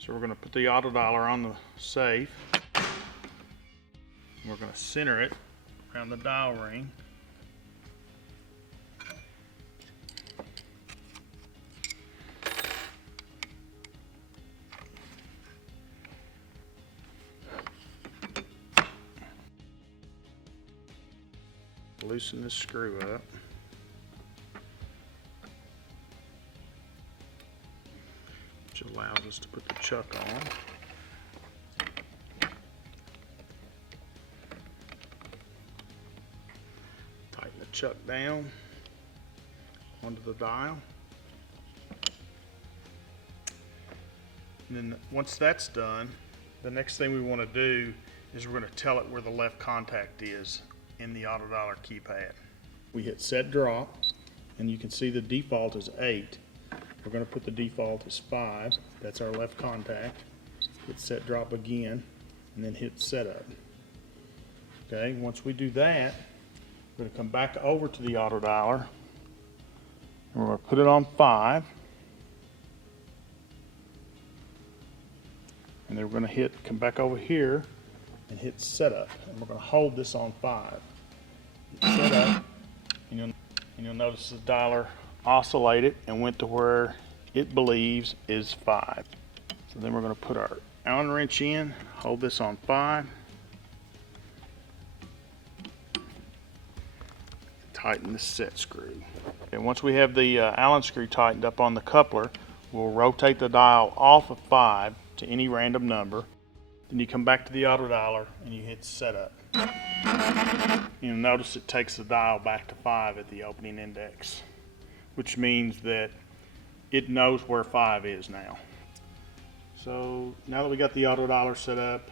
So we're going to put the auto dialer on the safe. We're going to center it around the dial ring. Loosen this screw up. Which allows us to put the chuck on. Tighten the chuck down onto the dial. And then once that's done, the next thing we want to do is we're going to tell it where the left contact is in the auto dialer keypad. We hit set drop, and you can see the default is 8. We're going to put the default as 5. That's our left contact. Hit set drop again, and then hit setup. Okay, once we do that, we're going to come back over to the auto dialer, and we're going to put it on 5. And then we're going to come back over here and hit setup. And we're going to hold this on 5. Hit setup, and you'll notice the dialer oscillated and went to where it believes is 5. So then we're going to put our Allen wrench in, hold this on 5, tighten the set screw. And once we have the Allen screw tightened up on the coupler, we'll rotate the dial off of 5 to any random number. Then you come back to the auto dialer and you hit setup. You'll notice it takes the dial back to 5 at the opening index, which means that it knows where 5 is now. So now that we got the auto dialer set up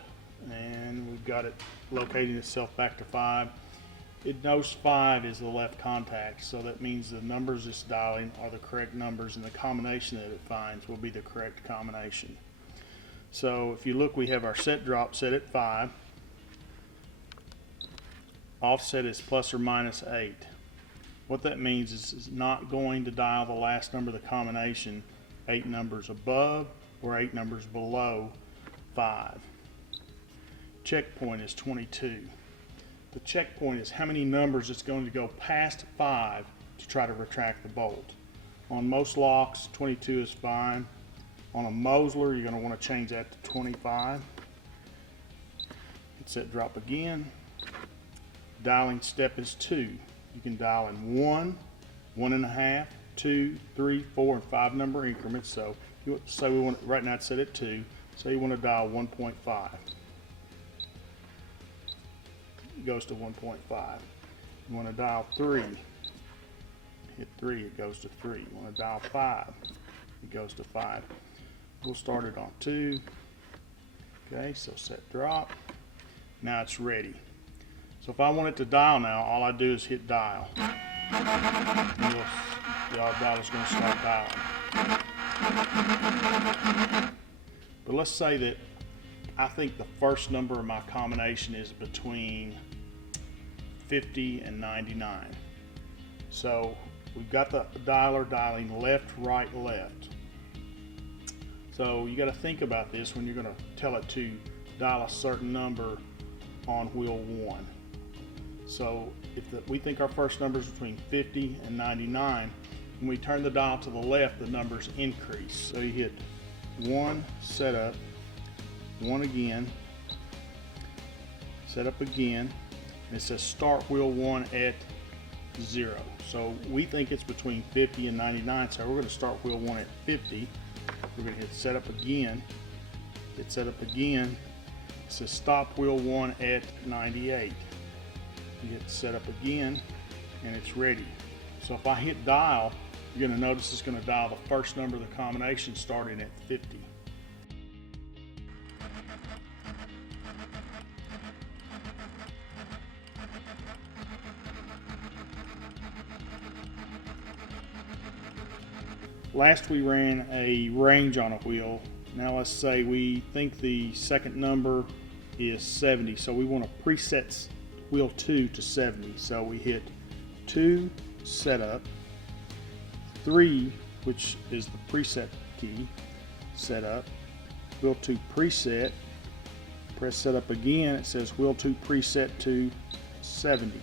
and we've got it locating itself back to 5, it knows 5 is the left contact, so that means the numbers it's dialing are the correct numbers and the combination that it finds will be the correct combination. So if you look, we have our set drop set at 5. Offset is plus or minus 8. What that means is it's not going to dial the last number of the combination 8 numbers above or 8 numbers below 5. Checkpoint is 22. The checkpoint is how many numbers it's going to go past 5 to try to retract the bolt. On most locks, 22 is fine. On a Mosler, you're going to want to change that to 25. Hit set drop again. Dialing step is 2. You can dial in 1, 1.5, 2, 3, 4, and 5 number increments. So you say we want right now it's set at 2. So you want to dial 1.5. It goes to 1.5. You want to dial 3. Hit 3. It goes to 3. You want to dial 5. It goes to 5. We'll start it on 2. Okay, so set drop. Now it's ready. So if I want it to dial now, all I do is hit dial. And the auto dialer is going to start dialing. But let's say that I think the first number of my combination is between 50 and 99. So we've got the dialer dialing left, right, left. So you got to think about this when you're going to tell it to dial a certain number on wheel 1. So if we think our first number is between 50 and 99, when we turn the dial to the left, the numbers increase. So you hit 1, set up, 1 again, set up again, and it says start wheel 1 at 0. So we think it's between 50 and 99, so we're going to start wheel 1 at 50. We're going to hit set up again, hit set up again. It says stop wheel 1 at 98. You hit set up again, and it's ready. So if I hit dial, you're going to notice it's going to dial the first number of the combination starting at 50. Last we ran a range on a wheel. Now let's say we think the second number is 70, so we want to preset wheel 2 to 70. So we hit 2, setup, 3, which is the preset key, setup, wheel 2 preset. Press setup again, it says wheel 2 preset to 70.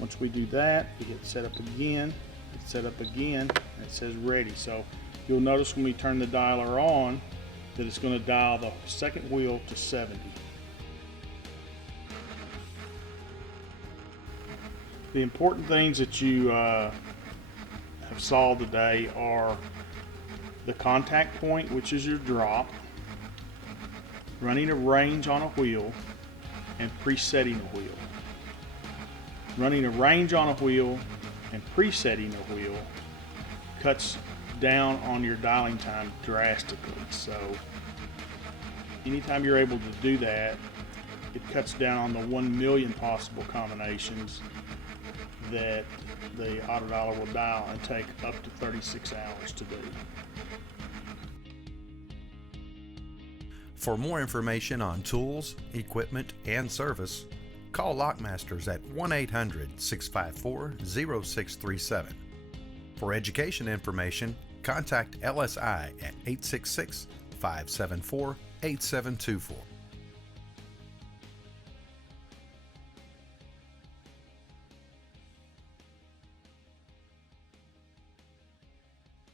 Once we do that, we hit setup again, hit setup again, and it says ready. So you'll notice when we turn the dialer on that it's going to dial the second wheel to 70. The important things that you have solved today are the contact point, which is your drop, running a range on a wheel, and presetting a wheel. Running a range on a wheel and presetting a wheel cuts down on your dialing time drastically. So anytime you're able to do that, it cuts down on the 1 million possible combinations that the auto dialer will dial and take up to 36 hours to do. For more information on tools, equipment, and service, call Lockmasters at 1-800-654-0637. For education information, contact LSI at 866-574-8724.